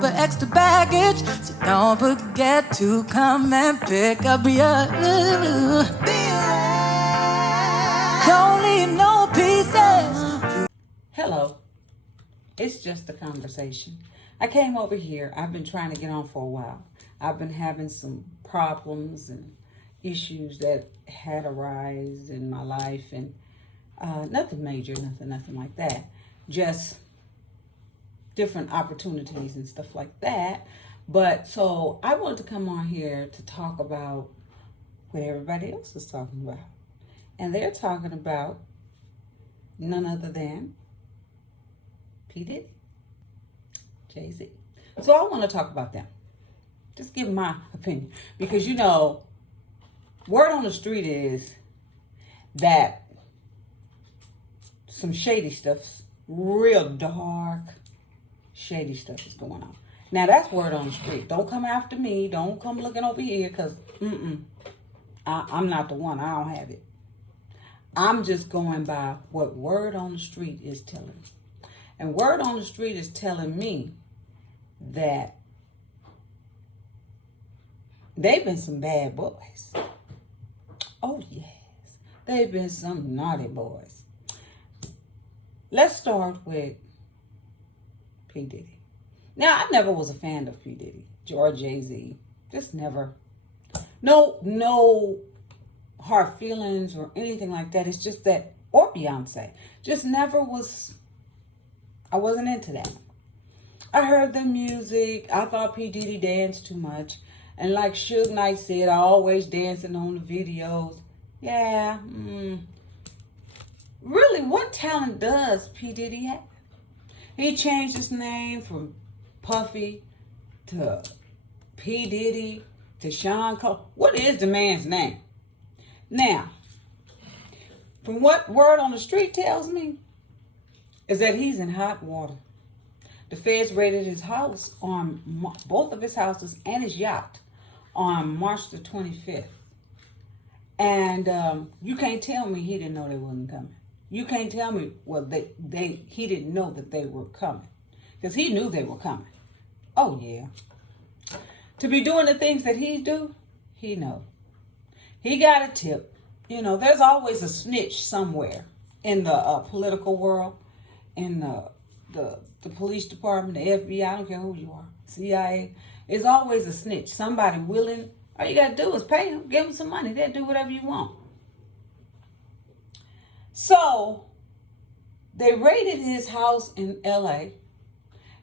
for extra baggage, so don't forget to come and pick up your don't leave no pieces. Hello, it's just a conversation. I came over here. I've been trying to get on for a while. I've been having some problems and issues that had arise in my life, and nothing major, nothing like that. Just different opportunities and stuff like that. But so I wanted to come on here to talk about what everybody else is talking about. And they're talking about none other than P. Diddy, Jay-Z. So I want to talk about them. Just give my opinion. Because, you know, word on the street is that some shady stuff's real dark, shady stuff is going on. Now, that's word on the street. Don't come after me. Don't come looking over here because, I'm not the one. I don't have it. I'm just going by what word on the street is telling me. And word on the street is telling me that they've been some bad boys. Oh, yes. They've been some naughty boys. Let's start with P. Diddy. Now, I never was a fan of P. Diddy or Jay-Z. Just never. No hard feelings or anything like that. It's just that, or Beyonce. Just never was, I wasn't into that. I heard the music. I thought P. Diddy danced too much. And like Suge Knight said, I always dancing on the videos. Yeah. Really, what talent does P. Diddy have? He changed his name from Puffy to P. Diddy to Sean Cole. What is the man's name? Now, from what word on the street tells me, is that he's in hot water. The feds raided his house on both of his houses and his yacht on March the 25th. And you can't tell me he didn't know they wasn't coming. You can't tell me, well, he didn't know that they were coming. Because he knew they were coming. Oh, yeah. To be doing the things that he do, he know. He got a tip. You know, there's always a snitch somewhere in the political world, in the police department, the FBI, I don't care who you are, CIA. There's always a snitch. Somebody willing. All you got to do is pay them, give them some money. They'll do whatever you want. So, they raided his house in L.A.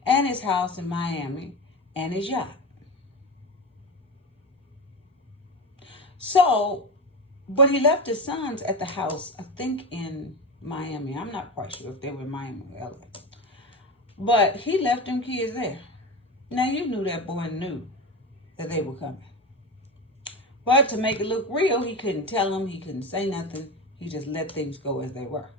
and his house in Miami and his yacht. So, but he left his sons at the house, I think in Miami. I'm not quite sure if they were in Miami or L.A. But he left them kids there. Now, you knew that boy knew that they were coming. But to make it look real, he couldn't tell them. He couldn't say nothing. He just let things go as they were.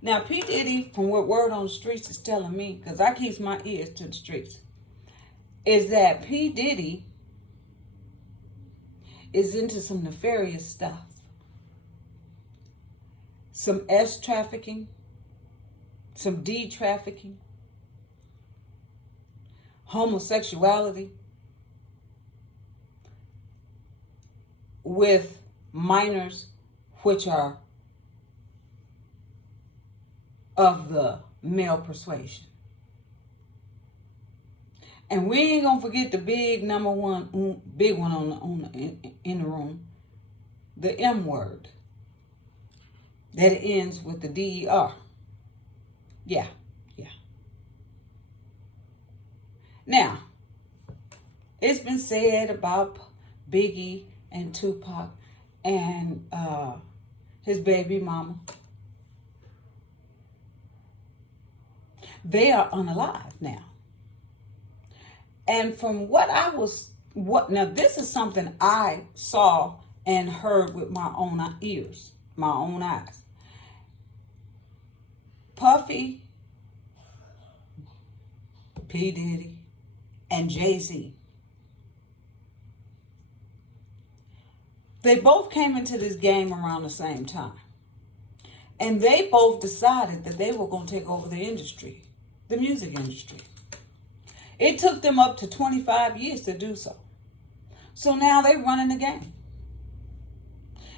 Now, P. Diddy, from what word on the streets is telling me, because I keep my ears to the streets, is that P. Diddy is into some nefarious stuff. Some S trafficking, some D trafficking, homosexuality with minors which are of the male persuasion. And we ain't gonna forget the big number one, big one in the room, the M word that ends with the DER. Yeah. Now, it's been said about Biggie and Tupac and his baby mama. They are unalive now. And from now this is something I saw and heard with my own ears, my own eyes. Puffy, P. Diddy, and Jay-Z. They both came into this game around the same time. And they both decided that they were going to take over the industry, the music industry. It took them up to 25 years to do so. So now they're running the game.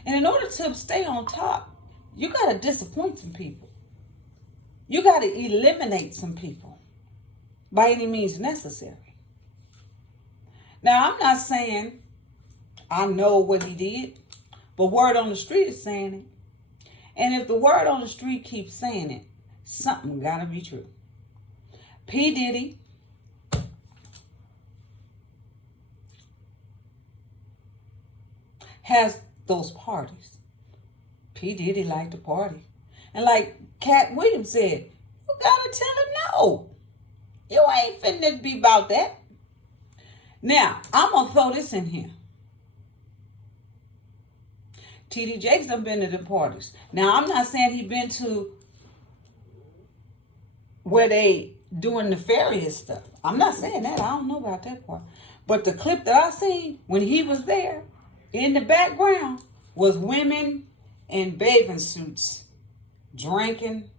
And in order to stay on top, you got to disappoint some people. You got to eliminate some people by any means necessary. Now, I'm not saying I know what he did, but word on the street is saying it. And if the word on the street keeps saying it, something got to be true. P. Diddy has those parties. P. Diddy liked to party. And like Cat Williams said, you gotta tell him no. You ain't finna be about that. Now, I'm gonna throw this in here. T.D. Jakes done been to the parties. Now, I'm not saying he been to where they doing nefarious stuff. I'm not saying that. I don't know about that part. But the clip that I seen when he was there, in the background was women in bathing suits drinking,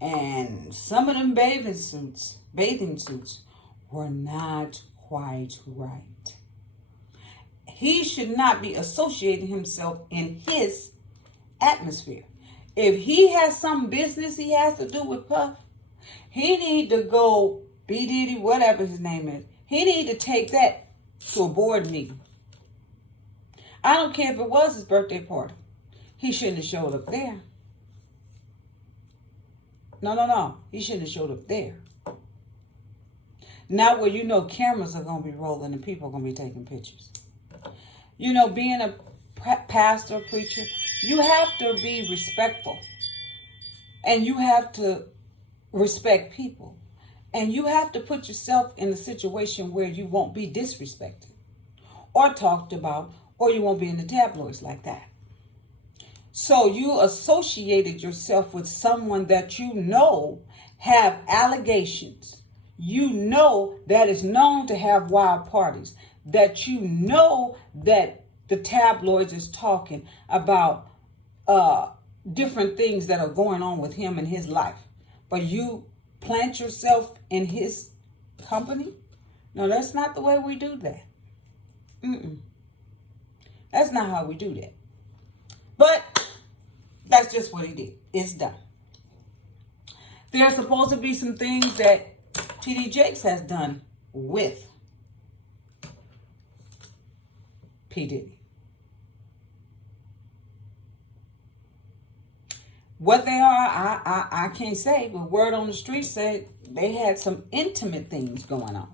and some of them bathing suits were not quite right. He should not be associating himself in his atmosphere. If he has some business he has to do with Puff, he need to go, B. Diddy, whatever his name is, he need to take that to a board meeting. I don't care if it was his birthday party. He shouldn't have showed up there. No. He shouldn't have showed up there. Not where you know cameras are going to be rolling and people are going to be taking pictures. You know, being a pastor, preacher, you have to be respectful. And you have to respect people. And you have to put yourself in a situation where you won't be disrespected or talked about, or you won't be in the tabloids like that. So you associated yourself with someone that you know have allegations. You know that is known to have wild parties. That you know that the tabloids is talking about different things that are going on with him in his life. But you plant yourself in his company? No, that's not the way we do that. That's not how we do that. But that's just what he did. It's done. There's supposed to be some things that T.D. Jakes has done with P. Diddy. What they are, I can't say, but word on the street said they had some intimate things going on.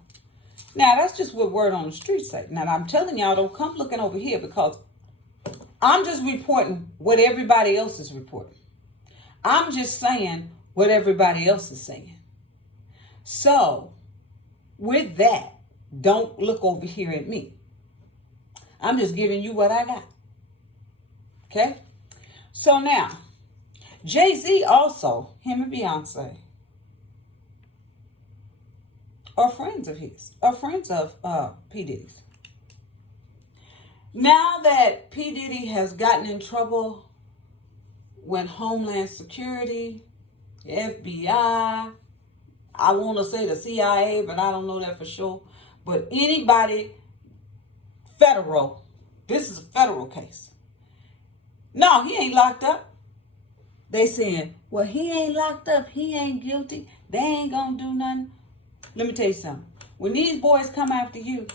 Now, that's just what word on the street said. Now, I'm telling y'all, don't come looking over here because I'm just reporting what everybody else is reporting. I'm just saying what everybody else is saying. So, with that, don't look over here at me. I'm just giving you what I got. Okay? So now, Jay-Z also, him and Beyonce, are friends of his, are friends of P. Diddy's. Now that P. Diddy has gotten in trouble with Homeland Security, FBI, I want to say the CIA, but I don't know that for sure. But anybody federal, this is a federal case. No, he ain't locked up. They saying, well, he ain't locked up. He ain't guilty. They ain't going to do nothing. Let me tell you something. When these boys come after you,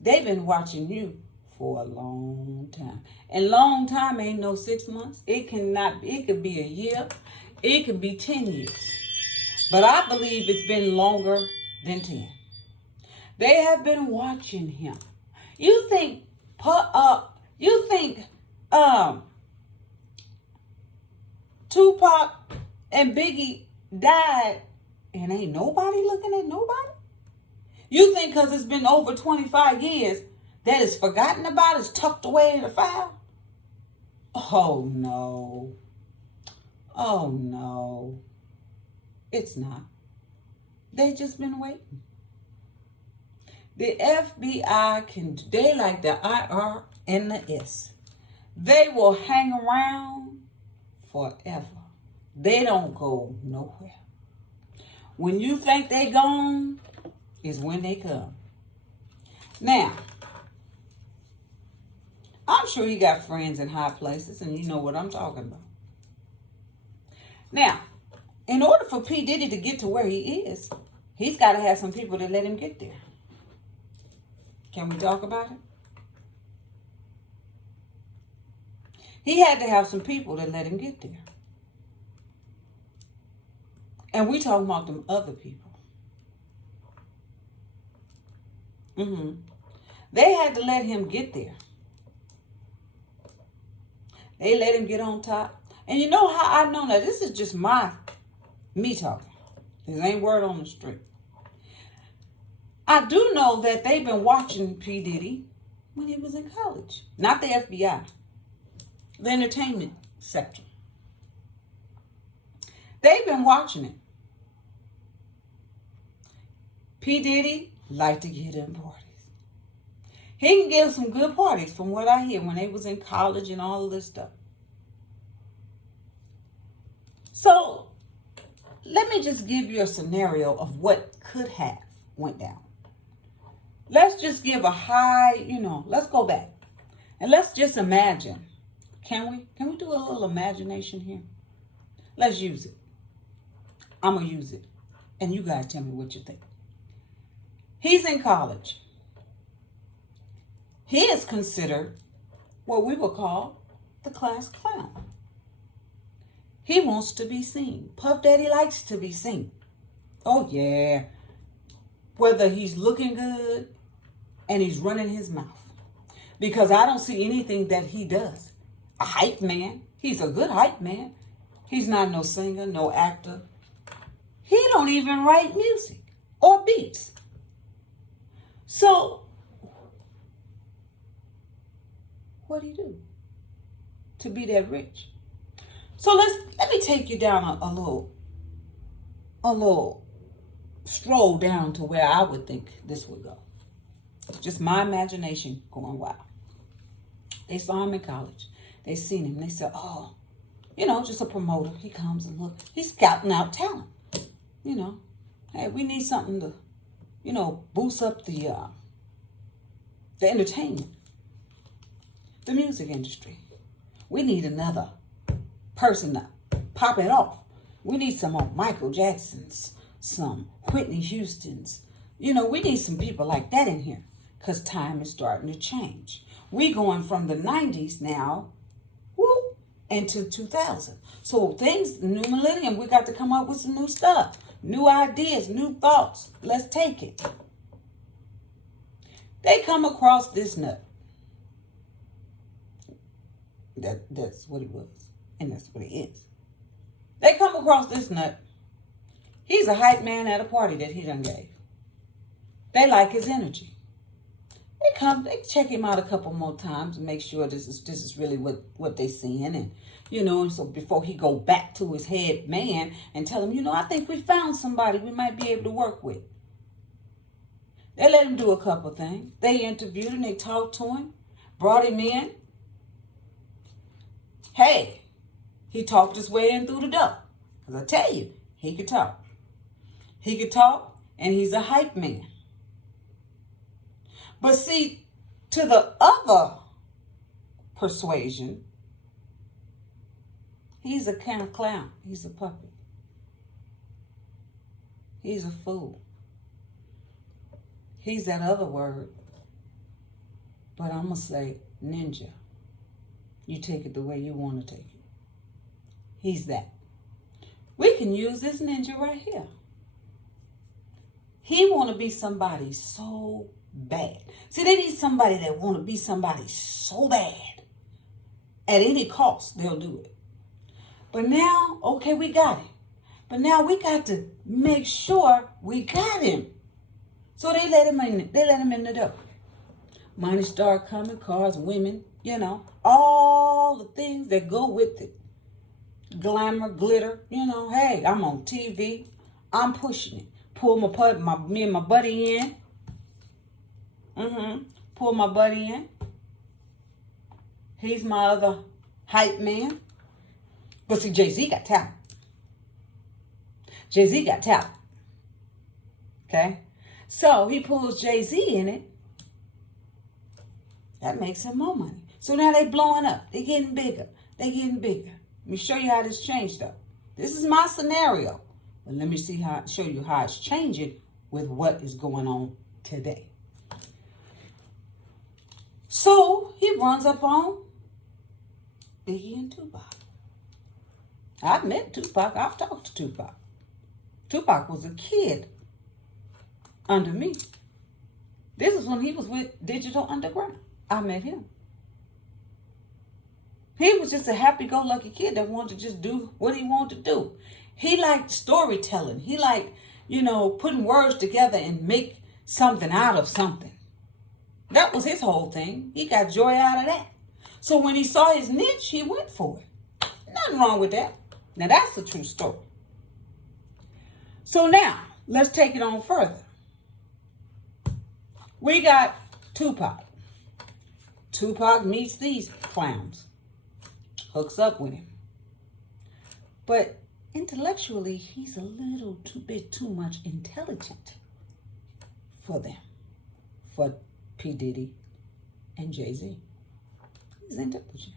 they've been watching you for a long time. And long time ain't no 6 months. It could be a year. It could be 10 years. But I believe it's been longer than 10. They have been watching him. You think Tupac and Biggie died and ain't nobody looking at nobody? You think because it's been over 25 years that it's forgotten about, it's tucked away in a file? Oh no. Oh no. It's not. They just been waiting. The FBI they like the IR and the S. They will hang around forever. They don't go nowhere. When you think they gone, is when they come. Now, I'm sure you got friends in high places, and you know what I'm talking about. Now, in order for P. Diddy to get to where he is, he's got to have some people that let him get there. Can we talk about it? He had to have some people that let him get there. And we talking about them other people. They had to let him get there. They let him get on top. And you know how I know that? This is just me talking. This ain't word on the street. I do know that they've been watching P. Diddy when he was in college. Not the FBI. The entertainment sector. They've been watching it. P. Diddy liked to get in parties. He can give some good parties from what I hear when they was in college and all of this stuff. So, let me just give you a scenario of what could have went down. Let's just give a high, let's go back. And let's just imagine. Can we? Can we do a little imagination here? Let's use it. I'm going to use it. And you guys tell me what you think. He's in college. He is considered what we would call the class clown. He wants to be seen. Puff Daddy likes to be seen. Oh, yeah. Whether he's looking good and he's running his mouth. Because I don't see anything that he does. A hype man. He's a good hype man. He's not no singer, no actor. He don't even write music or beats. So, what do you do to be that rich? So let me take you down a little stroll down to where I would think this would go. Just my imagination going wild. They saw him in college. They seen him. They said, oh, just a promoter. He comes and look. He's scouting out talent. Hey, we need something to, boost up the entertainment, the music industry. We need another person to pop it off. We need some more Michael Jacksons, some Whitney Houstons. We need some people like that in here because time is starting to change. We going from the 90s now, into 2000. So new millennium, we got to come up with some new stuff, new ideas, new thoughts. Let's take it. They come across this nut. That's what he was. And that's what he is. They come across this nut. He's a hype man at a party that he done gave. They like his energy. They check him out a couple more times and make sure this is really what they seeing. And, so before he go back to his head man and tell him, I think we found somebody we might be able to work with. They let him do a couple things. They interviewed him. They talked to him. Brought him in. Hey, he talked his way in through the door. Because I tell you, he could talk. He could talk, and he's a hype man. But see, to the other persuasion, he's a kind of clown. He's a puppet. He's a fool. He's that other word. But I'm going to say ninja. You take it the way you want to take it. He's that. We can use this ninja right here. He want to be somebody so bad. See, they need somebody that want to be somebody so bad. At any cost, they'll do it. But now, okay, we got him. But now we got to make sure we got him. So they let him in. They let him in the door. Money start coming, cars, women, all the things that go with it. Glamour, glitter, hey, I'm on TV. I'm pushing it. Pull me and my buddy in. Pull my buddy in. He's my other hype man. But see, Jay-Z got talent. Jay-Z got talent. Okay? So he pulls Jay-Z in it. That makes him more money. So now they blowing up. They getting bigger. They getting bigger. Let me show you how this changed up. This is my scenario. But let me show you how it's changing with what is going on today. So he runs up on Biggie and Tupac. I've met Tupac. I've talked to Tupac. Tupac was a kid under me. This is when he was with Digital Underground. I met him. He was just a happy-go-lucky kid that wanted to just do what he wanted to do. He liked storytelling. He liked, putting words together and make something out of something. That was his whole thing. He got joy out of that. So when he saw his niche, he went for it. Nothing wrong with that. Now, that's a true story. So now, let's take it on further. We got Tupac. Tupac meets these clowns. Hooks up with him. But intellectually, he's a little bit too much intelligent for them. For P. Diddy and Jay-Z. He's intelligent.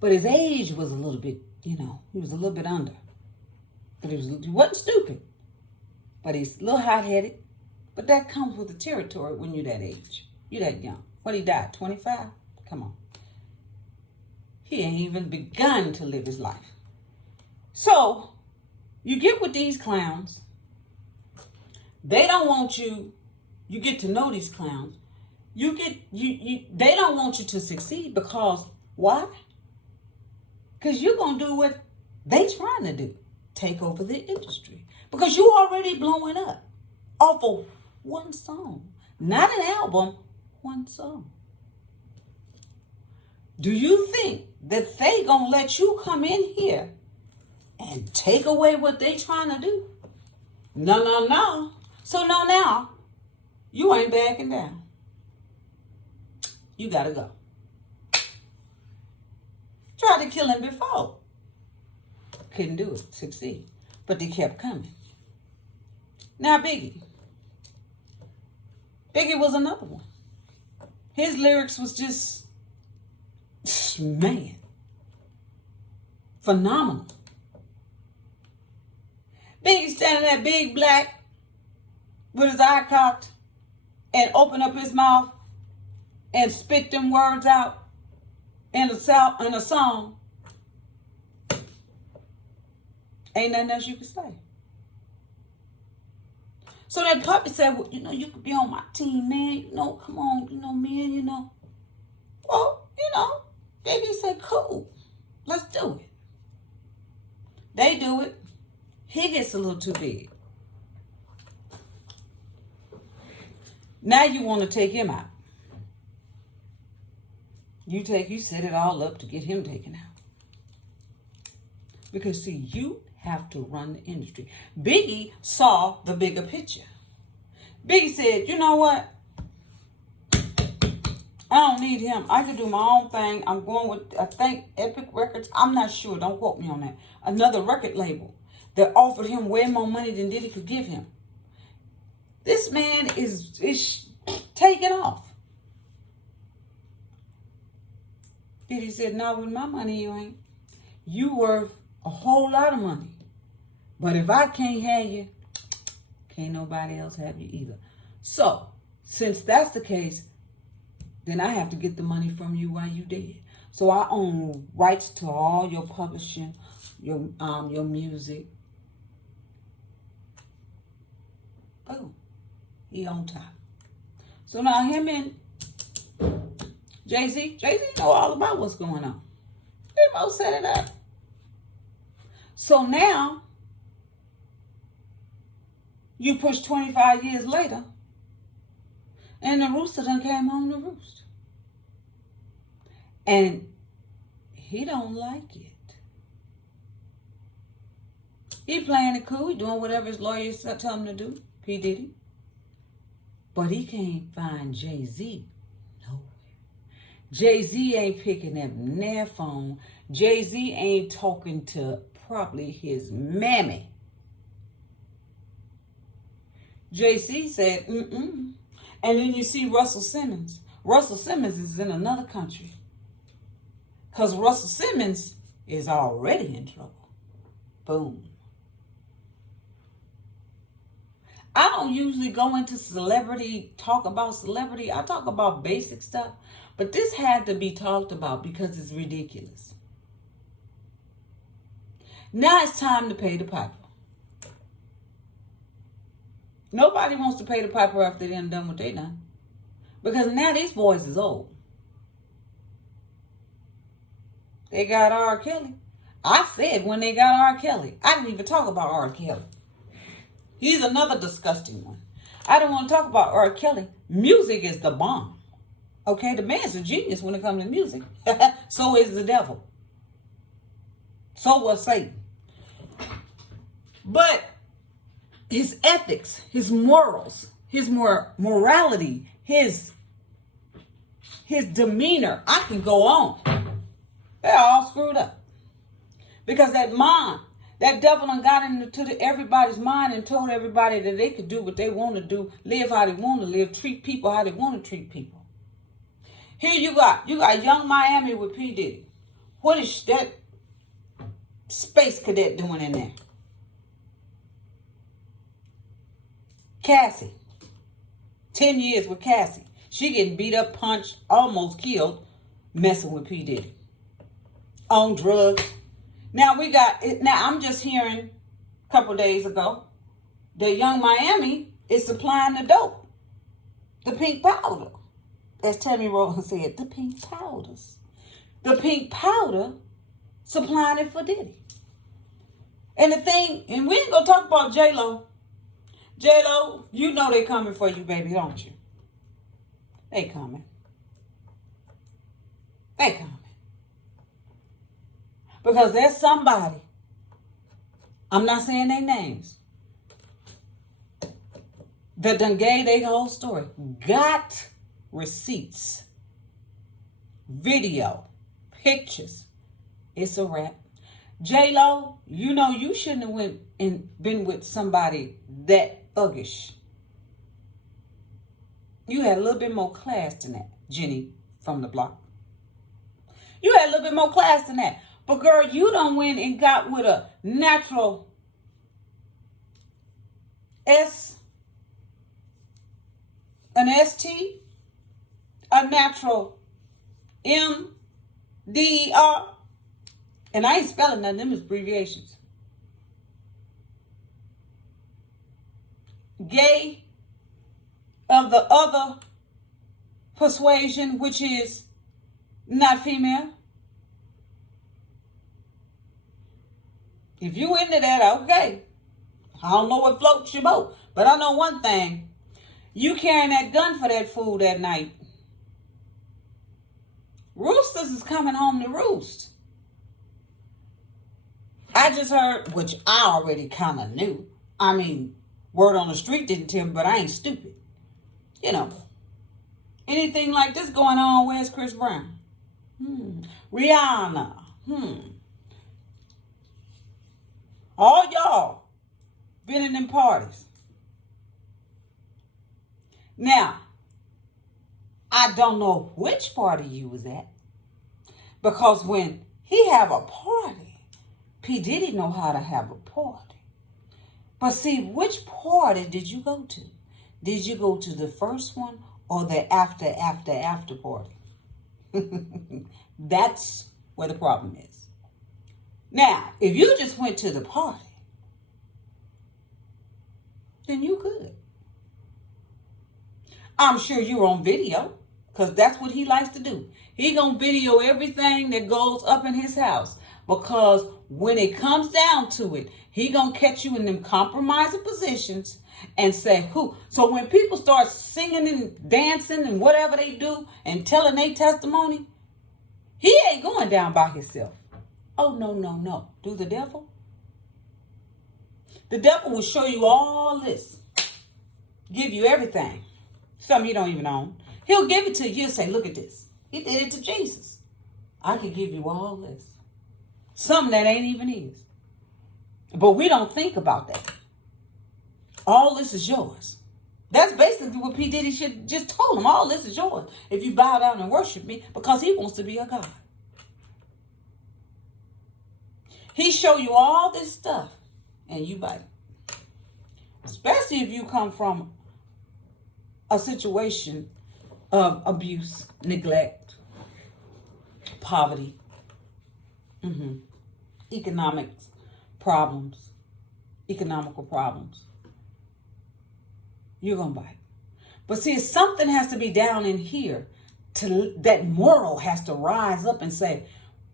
But his age was a little bit, he was a little bit under. But he wasn't stupid. But he's a little hot-headed. But that comes with the territory when you're that age. You're that young. When he died, 25? Come on. He ain't even begun to live his life. So, you get with these clowns. They don't want you. You get to know these clowns. They don't want you to succeed because, why? Because you're going to do what they trying to do. Take over the industry. Because you already blowing up off of one song. Not an album, one song. Do you think that they going to let you come in here and take away what they trying to do? No. So now, you ain't backing down. You got to go. Tried to kill him before. Couldn't do it, succeed. But they kept coming. Now Biggie. Biggie was another one. His lyrics was just, man, phenomenal. Biggie standing there big black with his eye cocked and open up his mouth and spit them words out in a song. Ain't nothing else you can say. So that puppy said, well, you could be on my team, man. Come on, man, Well, Biggie said, cool. Let's do it. They do it. He gets a little too big. Now you want to take him out. You set it all up to get him taken out. Because, see, you have to run the industry. Biggie saw the bigger picture. Biggie said, you know what? I don't need him. I can do my own thing. I'm going with, I think, Epic Records. I'm not sure. Don't quote me on that. Another record label that offered him way more money than Diddy could give him. This man is taking off. Diddy said, no, with my money you ain't. You worth a whole lot of money. But if I can't have you, can't nobody else have you either. So, since that's the case, then I have to get the money from you while you dead. So I own rights to all your publishing, your music. Oh, he on top. So now him and Jay-Z know all about what's going on. They both set it up. So now, you push 25 years later, and the rooster done came home to roost. And he don't like it. He playing it cool, doing whatever his lawyers tell him to do, P. Diddy. But he can't find Jay-Z nowhere. Jay-Z ain't picking up their phone. Jay-Z ain't talking to probably his mammy. JC said, mm-mm. And then you see Russell Simmons. Russell Simmons is in another country. Because Russell Simmons is already in trouble. Boom. I don't usually go into talk about celebrity. I talk about basic stuff. But this had to be talked about because it's ridiculous. Now it's time to pay the piper. Nobody wants to pay the piper after they done what they done. Because now these boys is old. They got R. Kelly. I said when they got R. Kelly. I didn't even talk about R. Kelly. He's another disgusting one. I don't want to talk about R. Kelly. Music is the bomb. Okay, the man's a genius when it comes to music. So is the devil. So was Satan. But his ethics, his morals, his morality, his demeanor, I can go on. They're all screwed up. Because that devil done got into everybody's mind and told everybody that they could do what they want to do, live how they want to live, treat people how they want to treat people. Here you got Young Miami with P. Diddy. What is that space cadet doing in there? Cassie. 10 years with Cassie. She getting beat up, punched, almost killed, messing with P. Diddy. On drugs. Now I'm just hearing a couple days ago that Young Miami is supplying the dope. The pink powder. As Tammy Rowland said, the pink powders. The pink powder supplying it for Diddy. And we ain't gonna talk about J-Lo. J-Lo, you know they coming for you, baby, don't you? They coming. They coming. Because there's somebody, I'm not saying their names, that done gave their whole story. Got receipts, video, pictures. It's a wrap. J-Lo, you know you shouldn't have been with somebody that thuggish. You had a little bit more class than that, Jenny from the block. You had a little bit more class than that. But girl, you done went and got with a natural an ST, a natural MDR. And I ain't spelling none of them abbreviations. Gay of the other persuasion, which is not female. If you into that, okay. I don't know what floats your boat, but I know one thing. You carrying that gun for that fool that night. Roosters is coming home to roost. I just heard, which I already kind of knew. I mean, word on the street didn't tell me, but I ain't stupid. You know, anything like this going on, where's Chris Brown? Rihanna. All y'all been in them parties. Now, I don't know which party you was at. Because when he have a party, P. Diddy know how to have a party. But see, which party did you go to? Did you go to the first one or the after party? That's where the problem is. Now, if you just went to the party, then you could. I'm sure you're on video, because that's what he likes to do. He gonna video everything that goes up in his house, because when it comes down to it, he gonna catch you in them compromising positions and say who. So when people start singing and dancing and whatever they do and telling their testimony, he ain't going down by himself. Oh, no. Do the devil? The devil will show you all this. Give you everything. Something you don't even own. He'll give it to you and say, look at this. He did it to Jesus. I can give you all this. Something that ain't even his. But we don't think about that. All this is yours. That's basically what P. Diddy should just told him. All this is yours if you bow down and worship me, because he wants to be a God. He show you all this stuff and you bite. Especially if you come from a situation of abuse, neglect, poverty, economics problems, economical problems. You're going to bite. But see, something has to be down in here that moral has to rise up and say,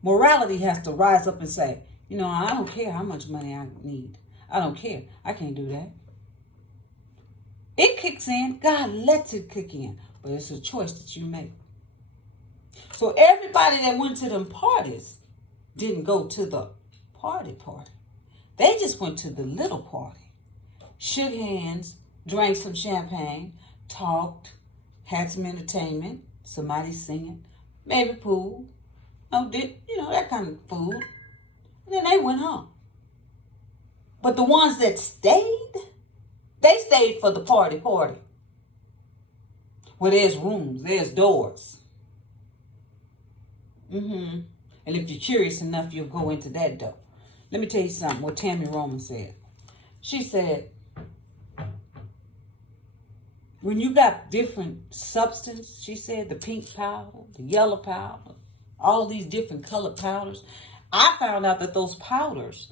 morality has to rise up and say, I don't care how much money I need. I don't care. I can't do that. It kicks in. God lets it kick in. But it's a choice that you make. So everybody that went to them parties didn't go to the party. They just went to the little party. Shook hands, drank some champagne, talked, had some entertainment, somebody singing, maybe pool, that kind of food. And then they went home. But the ones that stayed, they stayed for the party. Where there's rooms, there's doors. And if you're curious enough, you'll go into that door. Let me tell you something, what Tammy Roman said. She said, when you got different substance, she said, the pink powder, the yellow powder, all these different colored powders, I found out that those powders,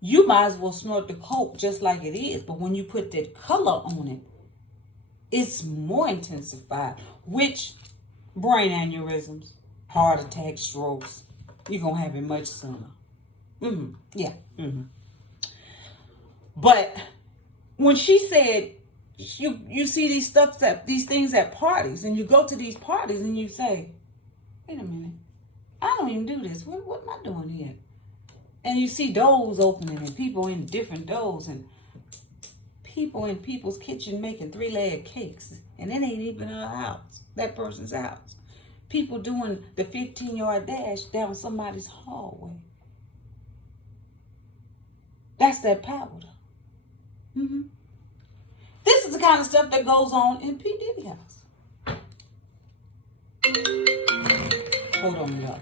you might as well snort the coke just like it is. But when you put that color on it, it's more intensified, which brain aneurysms, heart attacks, strokes, you're going to have it much sooner. But when she said, you see these things at parties, and you go to these parties and you say, wait a minute, I don't even do this. What am I doing here? And you see doors opening and people in different doors and people in people's kitchen making 3-layer cakes. And it ain't even her house, that person's house. People doing the 15-yard dash down somebody's hallway. That's that powder. This is the kind of stuff that goes on in P. Diddy house. Hold on, y'all.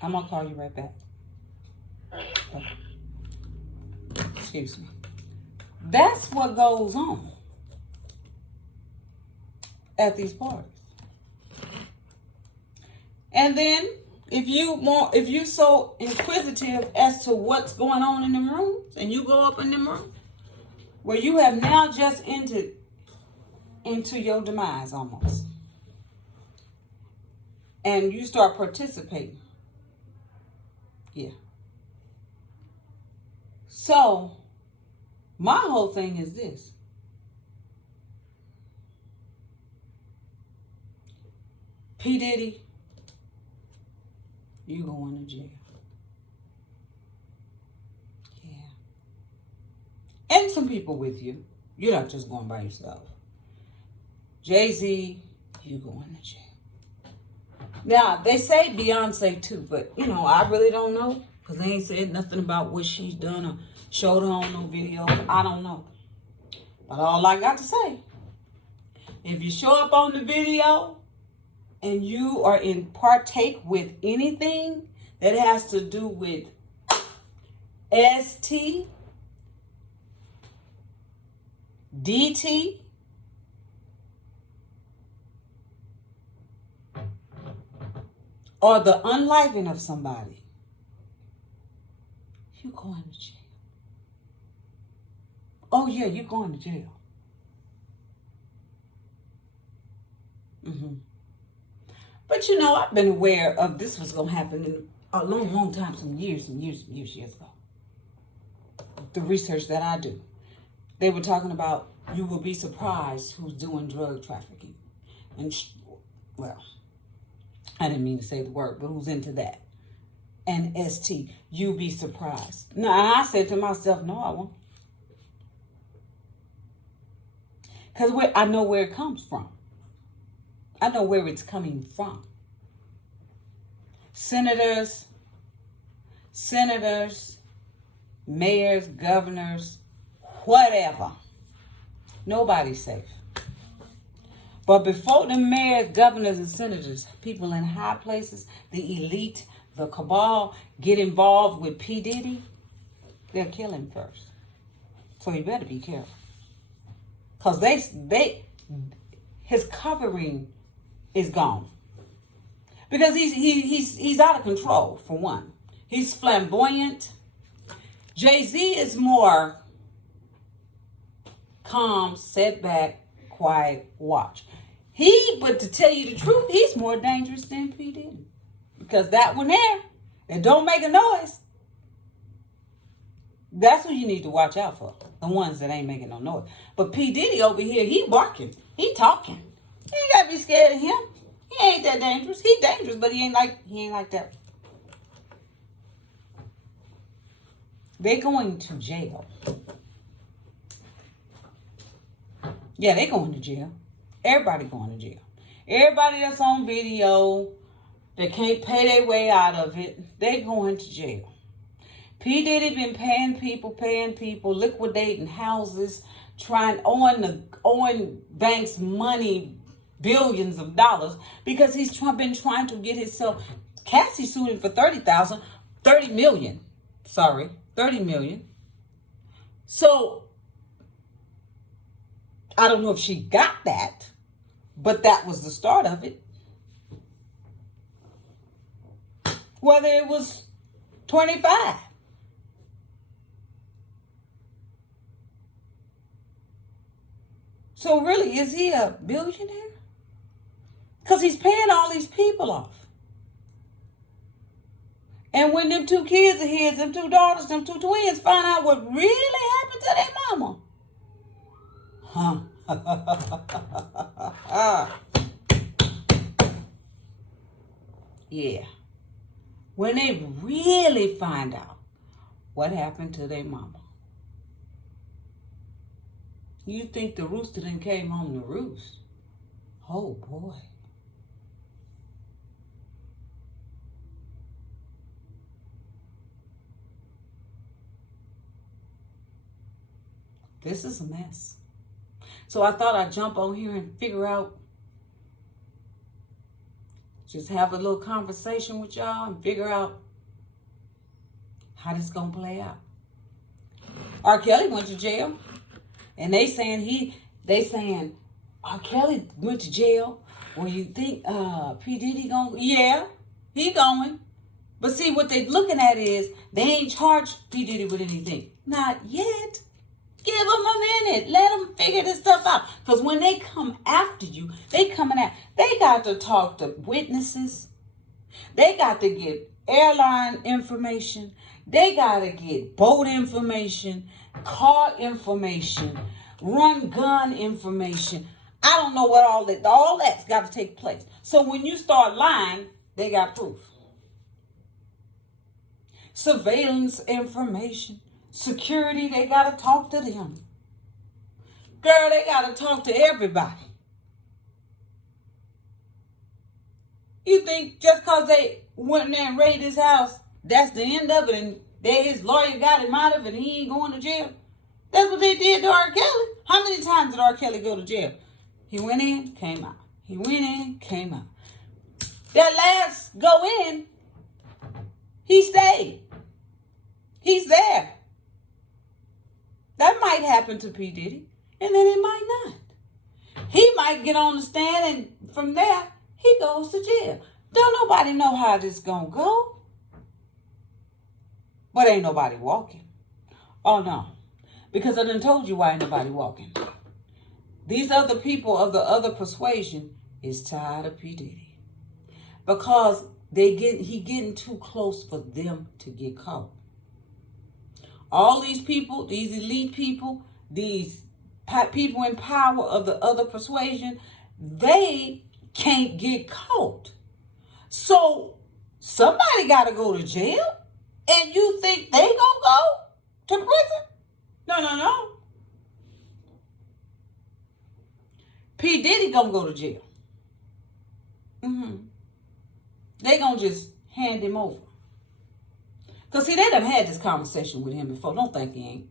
I'm going to call you right back. Oh. Excuse me. That's what goes on at these parties. And then if you so inquisitive as to what's going on in them rooms, and you go up in them rooms, where you have now just entered into your demise almost, and you start participating. Yeah. So my whole thing is this. P. Diddy, you going to jail. Yeah. And some people with you. You're not just going by yourself. Jay-Z, you going to jail. Now, they say Beyonce too, but, I really don't know. Because they ain't said nothing about what she's done or showed her on no video. I don't know. But all I got to say, if you show up on the video and you are in partake with anything that has to do with ST, DT, or the unliving of somebody, you going to jail. Oh yeah, you're going to jail. But I've been aware of this was going to happen in a long time, some years ago. The research that I do. They were talking about, you will be surprised who's doing drug trafficking. And, I didn't mean to say the word, but who's into that. And ST, you be surprised. Now, I said to myself, no, I won't. Because I know where it comes from. I know where it's coming from. Senators, senators, mayors, governors, whatever. Nobody's safe. But before the mayors, governors, and senators, people in high places, the elite, the cabal, get involved with P. Diddy, they'll kill him first. So you better be careful. Because his covering is gone. Because he's out of control, for one. He's flamboyant. Jay-Z is more calm, set back, quiet, watch. But to tell you the truth, he's more dangerous than P. Diddy. Because that one there, that don't make a noise, that's what you need to watch out for. The ones that ain't making no noise. But P. Diddy over here, he barking. He talking. You ain't gotta be scared of him. He ain't that dangerous. He dangerous, but he ain't like that. They're going to jail. Yeah, they going to jail. Everybody going to jail. Everybody that's on video that can't pay their way out of it, they going to jail. P. Diddy been paying people, liquidating houses, trying owing banks money, billions of dollars, because he's been trying to get himself. Cassie sued him for $30 million. So I don't know if she got that, but that was the start of it. Whether it was 25. So really, is he a billionaire? Because he's paying all these people off. And when them two kids of his, them two daughters, them two twins, find out what really happened to their mama. Yeah. When they really find out what happened to their mama. You think the rooster then came home to roost? Oh boy. This is a mess. So I thought I'd jump on here and figure out, just have a little conversation with y'all and figure out how this gonna play out. R. Kelly went to jail, and they saying R. Kelly went to jail. Well, you think P. Diddy going? Yeah, he going. But see, what they looking at is they ain't charged P. Diddy with anything. Not yet. Give them a minute. Let them figure this stuff out. Because when they come after you, they got to talk to witnesses. They got to get airline information. They got to get boat information, car information, run gun information. I don't know what all that's got to take place. So when you start lying, they got proof. Surveillance information. Security, they got to talk to them. Girl, they got to talk to everybody. You think just because they went in there and raided his house, that's the end of it, and his lawyer got him out of it and he ain't going to jail? That's what they did to R. Kelly. How many times did R. Kelly go to jail? He went in, came out. He went in, came out. That last go in, he stayed. He's there. That might happen to P. Diddy, and then it might not. He might get on the stand, and from there, he goes to jail. Don't nobody know how this gonna go. But ain't nobody walking. Oh, no. Because I done told you why ain't nobody walking. These other people of the other persuasion is tired of P. Diddy. Because he getting too close for them to get caught. All these people, these elite people, these people in power of the other persuasion, they can't get caught. So somebody got to go to jail, and you think they gonna go to prison? No. P. Diddy gonna go to jail. They gonna just hand him over. Because, see, they done had this conversation with him before. Don't think he ain't.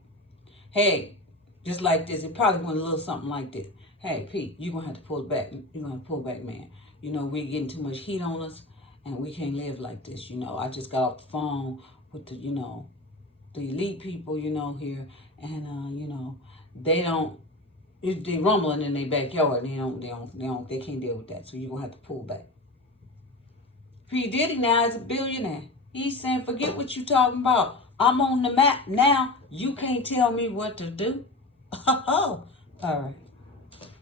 Hey, just like this. It probably went a little something like this. Hey, Pete, you're going to have to pull back. You're going to have to pull back, man. You know, we're getting too much heat on us, and we can't live like this. You know, I just got off the phone with the, you know, the elite people, you know, here. And, you know, they rumbling in their backyard. They can't deal with that. So you're going to have to pull back. P. Diddy now is a billionaire. He's saying, forget what you talking about. I'm on the map now. You can't tell me what to do. Oh, all right.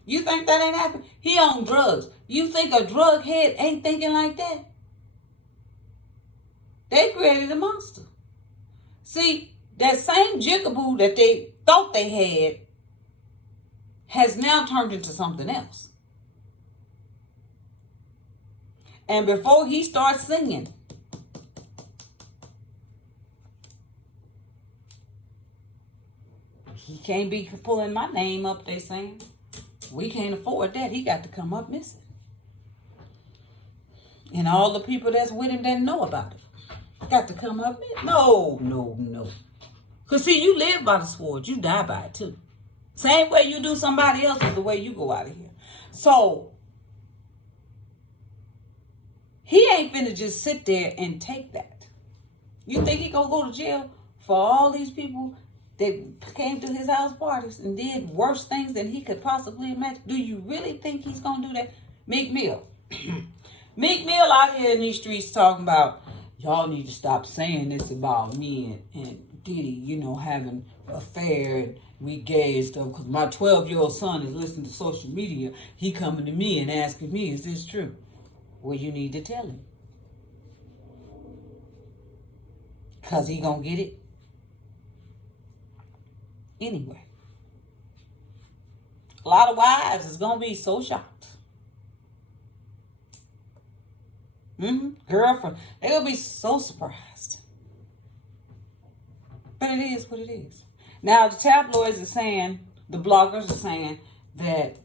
You think that ain't happening? He on drugs. You think a drug head ain't thinking like that? They created a monster. See, that same jigaboo that they thought they had has now turned into something else. And before he starts singing, he can't be pulling my name up, they saying. We can't afford that. He got to come up missing. And all the people that's with him that know about it got to come up missing. No. Because, see, you live by the sword. You die by it, too. Same way you do somebody else is the way you go out of here. So, he ain't finna just sit there and take that. You think he gonna go to jail for all these people that came to his house parties and did worse things than he could possibly imagine? Do you really think he's gonna do that? Meek Mill. Meek Mill out here in these streets talking about, y'all need to stop saying this about me and Diddy, you know, having an affair and we gay and stuff. Because my 12-year-old son is listening to social media. He coming to me and asking me, is this true? Well, you need to tell him. Because he gonna get it anyway. A lot of wives is gonna be so shocked. Girlfriend, they gonna be so surprised. But it is what it is. Now the tabloids are saying, the bloggers are saying that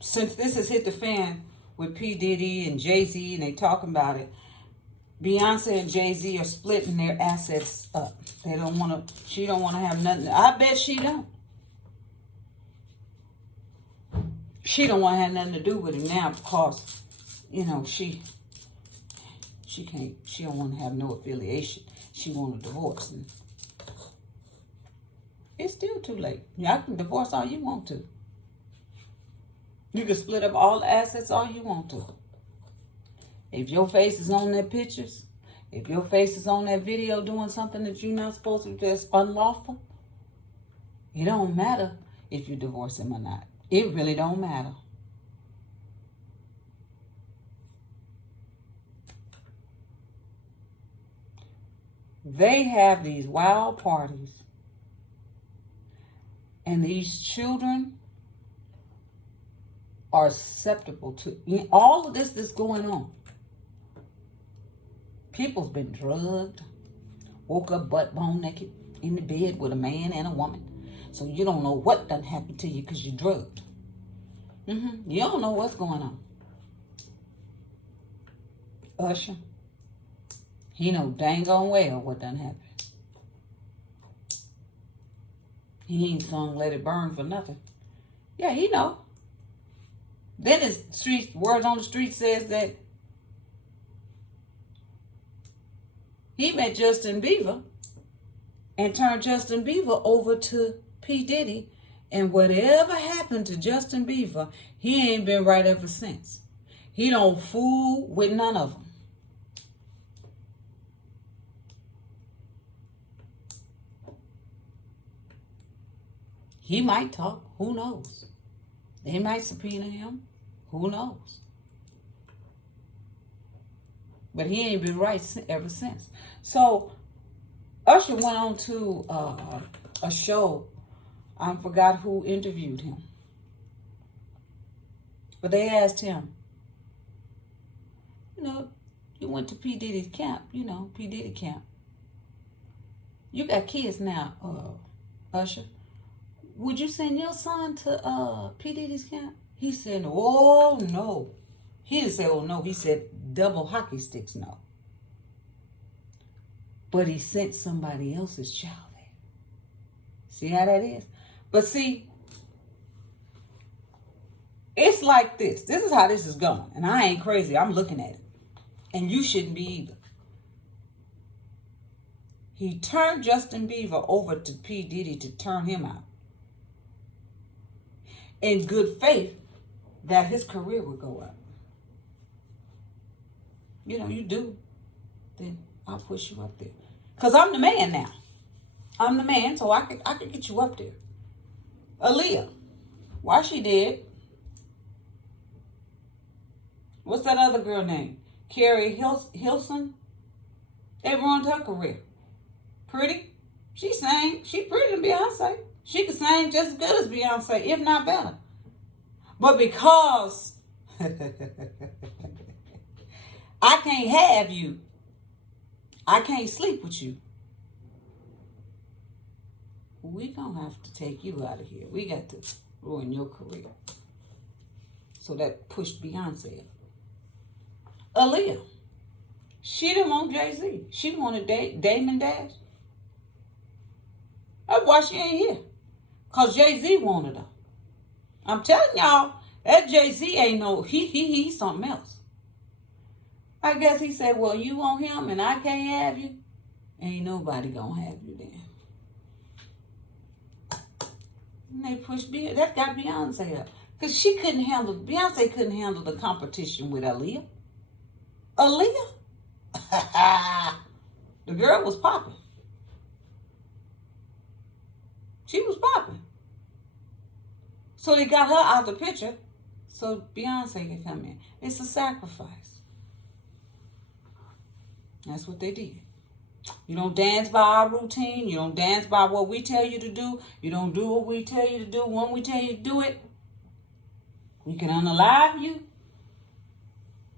since this has hit the fan with P. Diddy and Jay-Z and they talking about it, Beyonce and Jay-Z are splitting their assets up. They don't want to, she don't want to have nothing. I bet she don't. She don't want to have nothing to do with him now because, you know, she can't, she don't want to have no affiliation. She want a divorce. And it's still too late. Y'all can divorce all you want to. You can split up all the assets all you want to. If your face is on their pictures, if your face is on that video doing something that you're not supposed to, that's unlawful, it don't matter if you divorce him or not. It really don't matter. They have these wild parties, and these children are susceptible to all of this that's going on. People's been drugged, woke up butt bone naked in the bed with a man and a woman. So you don't know what done happened to you because you're drugged. You don't know what's going on. Usher, he know dang on well what done happened. He ain't sung Let It Burn for nothing. Yeah, he know. Then his words on the street says that he met Justin Bieber and turned Justin Bieber over to P. Diddy. And whatever happened to Justin Bieber, he ain't been right ever since. He don't fool with none of them. He might talk. Who knows? They might subpoena him. Who knows? But he ain't been right ever since. So Usher went on to a show. I forgot who interviewed him. But they asked him, you know, you went to P. Diddy's camp, you know, P. Diddy camp. You got kids now, Usher. Would you send your son to P. Diddy's camp? He said, oh, no. He didn't say, oh, no. He said, double hockey sticks, no. but he sent somebody else's child there. See how that is? But see, it's like this. This is how this is going. And I ain't crazy. I'm looking at it. And you shouldn't be either. He turned Justin Bieber over to P. Diddy to turn him out. In good faith that his career would go up. You know, you do. Then I'll push you up there. Because I'm the man now. I'm the man, so I could get you up there. Aaliyah. Why she dead? What's that other girl name? Carrie Hilson? They ruined her career. Pretty. She sang. She pretty than Beyonce. She could sing just as good as Beyonce, if not better. But because I can't have you, I can't sleep with you, we gonna have to take you out of here. We got to ruin your career. So that pushed Beyonce up. Aaliyah, she didn't want Jay-Z. She wanted Damon Dash. That's why she ain't here. Because Jay-Z wanted her. I'm telling y'all, that Jay-Z ain't no, he's something else. I guess he said, well, you want him and I can't have you? Ain't nobody gonna have you then. And they pushed Beyonce. That got Beyonce up. Because Beyonce couldn't handle the competition with Aaliyah. Aaliyah? The girl was popping. She was popping. So they got her out the picture so Beyonce can come in. It's a sacrifice. That's what they did. You don't dance by our routine. You don't dance by what we tell you to do. You don't do what we tell you to do when we tell you to do it. We can unalive you.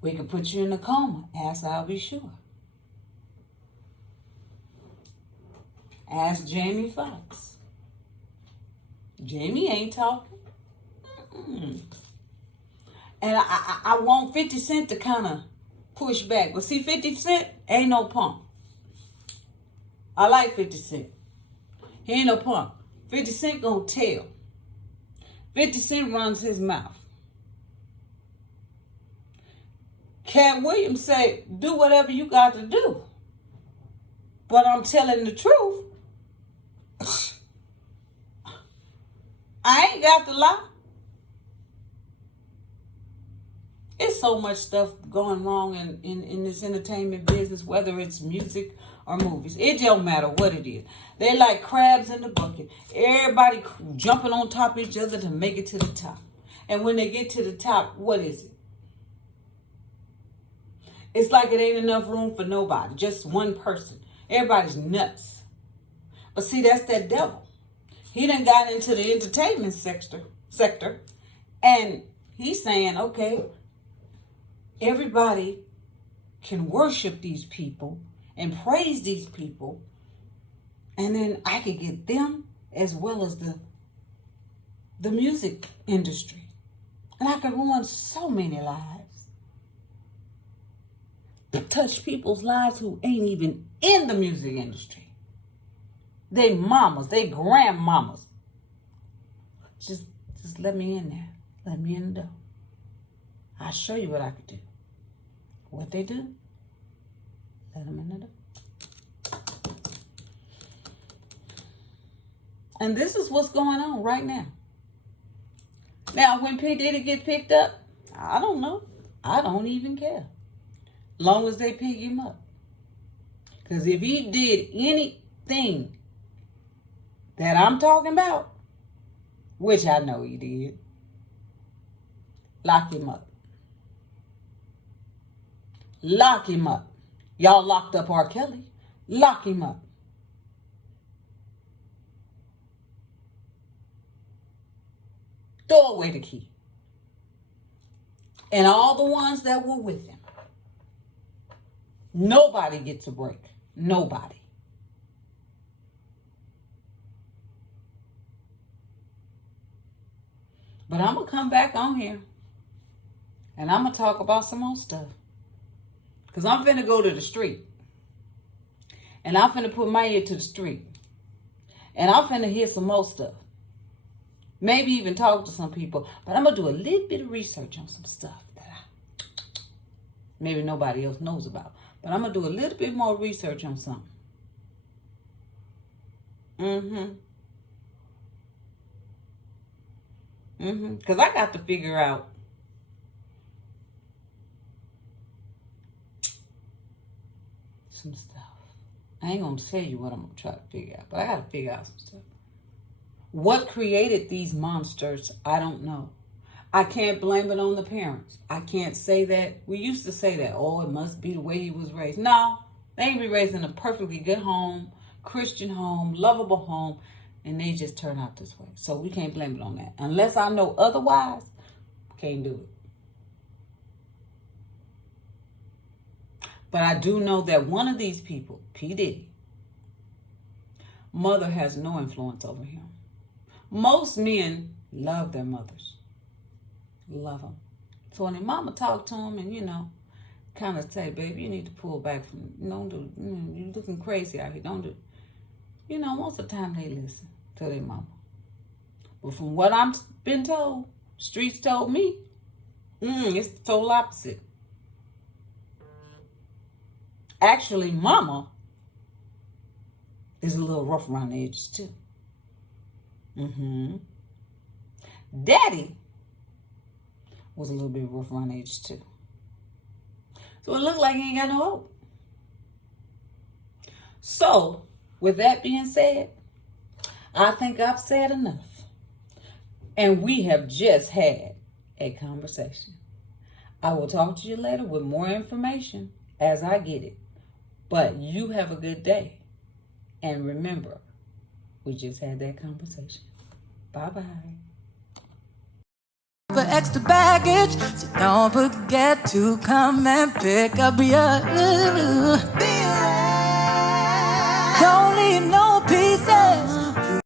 We can put you in a coma. Ask I'll be sure. Ask Jamie Foxx. Jamie ain't talking. And I want 50 Cent to kind of push back. But see, 50 Cent ain't no punk. I like 50 Cent. He ain't no punk. 50 Cent gonna tell. 50 Cent runs his mouth. Cat Williams say, do whatever you got to do. But I'm telling the truth. I ain't got to lie. It's so much stuff going wrong in this entertainment business, whether it's music or movies. It don't matter what it is. They like crabs in the bucket. Everybody jumping on top of each other to make it to the top. And when they get to the top, what is it? It's like it ain't enough room for nobody. Just one person. Everybody's nuts. But see, that's that devil. He done got into the entertainment sector. And he's saying, okay, everybody can worship these people and praise these people. And then I could get them as well as the music industry. And I could ruin so many lives. Touch people's lives who ain't even in the music industry. They mamas, they grandmamas. Just let me in there. Let me in the door. I'll show you what I could do. What they do, let them in the door. And this is what's going on right now. Now, when P. Diddy get picked up, I don't know. I don't even care. Long as they pick him up. Because if he did anything that I'm talking about, which I know he did, lock him up. Lock him up. Y'all locked up R. Kelly. Lock him up. Throw away the key. And all the ones that were with him. Nobody gets a break. Nobody. But I'm going to come back on here. And I'm going to talk about some more stuff. Because I'm finna go to the street. And I'm finna put my ear to the street. And I'm finna hear some more stuff. Maybe even talk to some people. But I'm going to do a little bit of research on some stuff that maybe nobody else knows about. But I'm going to do a little bit more research on something. Because I got to figure out some stuff. I ain't going to tell you what I'm going to try to figure out. But I got to figure out some stuff. What created these monsters, I don't know. I can't blame it on the parents. I can't say that. We used to say that, oh, it must be the way he was raised. No, they ain't be raised in a perfectly good home, Christian home, lovable home, and they just turn out this way. So we can't blame it on that. Unless I know otherwise, can't do it. But I do know that one of these people, P. Diddy, mother has no influence over him. Most men love their mothers. Love them. So when their mama talk to him and, kind of say, baby, you need to pull back from, you looking crazy out here. Don't do, most of the time they listen to their mama. But from what I've been told, streets told me, it's the total opposite. Actually, mama is a little rough around the edges too. Daddy was a little bit rough around the edges too. So it looked like he ain't got no hope. So, with that being said, I think I've said enough. And we have just had a conversation. I will talk to you later with more information as I get it. But you have a good day. And remember, we just had that conversation. Bye-bye. For extra baggage, so don't forget to come and pick up your